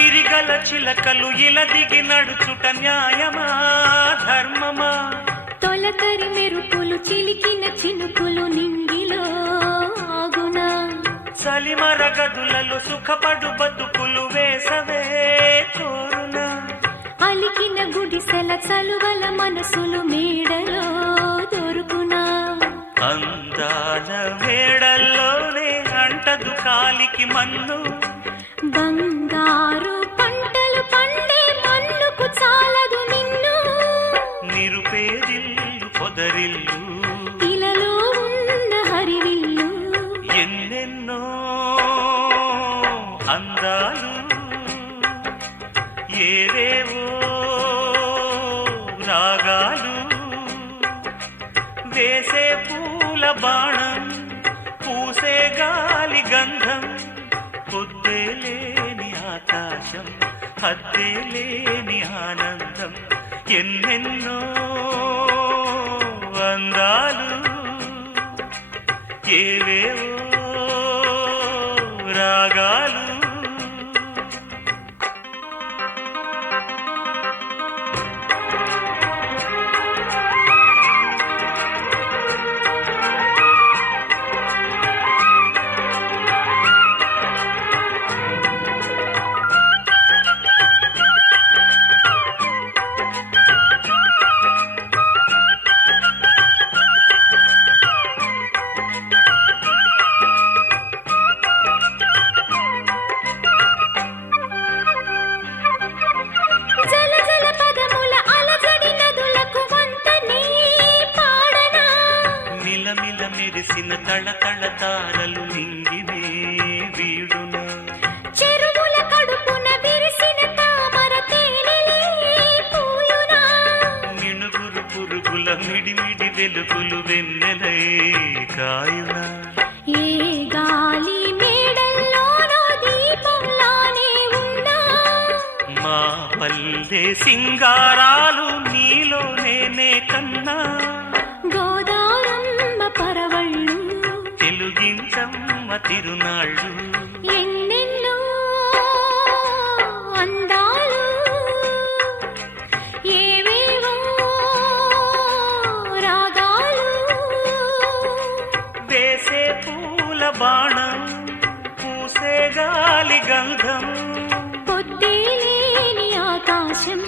సిరిగల చిలకలు ఇలా దిగి నడుచుట న్యాయమా ధర్మమా? తొలకరి మెరుపులు చిలికిన చినుకులు నింగిలో ఆగునా? సలిమర గదులలో సుఖపడు బతుకులు వేసవే కోరునా? అలికిన గుడిసెల చలువల మనసులు మేడలో దొరుకునా? అందాల మేడల్లోనే అంటదు కాలికి మన్ను, బంగారు పంటలు పండే మన్నుకు చాలదు నిన్ను. నిరుపేదిల్లు పొదరిల్లు ఇలలో ఉన్న హరివిల్లు ఎన్నెన్నో అందాలు ఏవేవో రాగాలు. వేసే పూల బాణం పూసే గాలి గంధం, పొద్దే లేని ఆకాశం హద్దే లేని ఆనందం. ఎన్నెన్నో అందాలు ఏవేవో రాగాలు. మెరిసిన తళతళ తారలు నింగినే వీడున, చెరువుల కడుపున విరిసిన తామర తేనెలే పూయునా? మినుగురు పురుగుల మిడిమిడి వెలుగులు వెన్నెలై కాయునా? ఏ గాలి మేడల్లోనో దీపంలానే ఉన్నా? మా పల్లె సింగారాలు నీలో నేనే కన్నా. పరవళ్ళు తెలుగించమ్మ తిరునాళ్ళు ఎన్నెన్నో అందాలు ఏవేవో రాగాలు. వేసే పూల బాణం పూసే గాలి గంధం, పొద్దే లేని ఆకాశం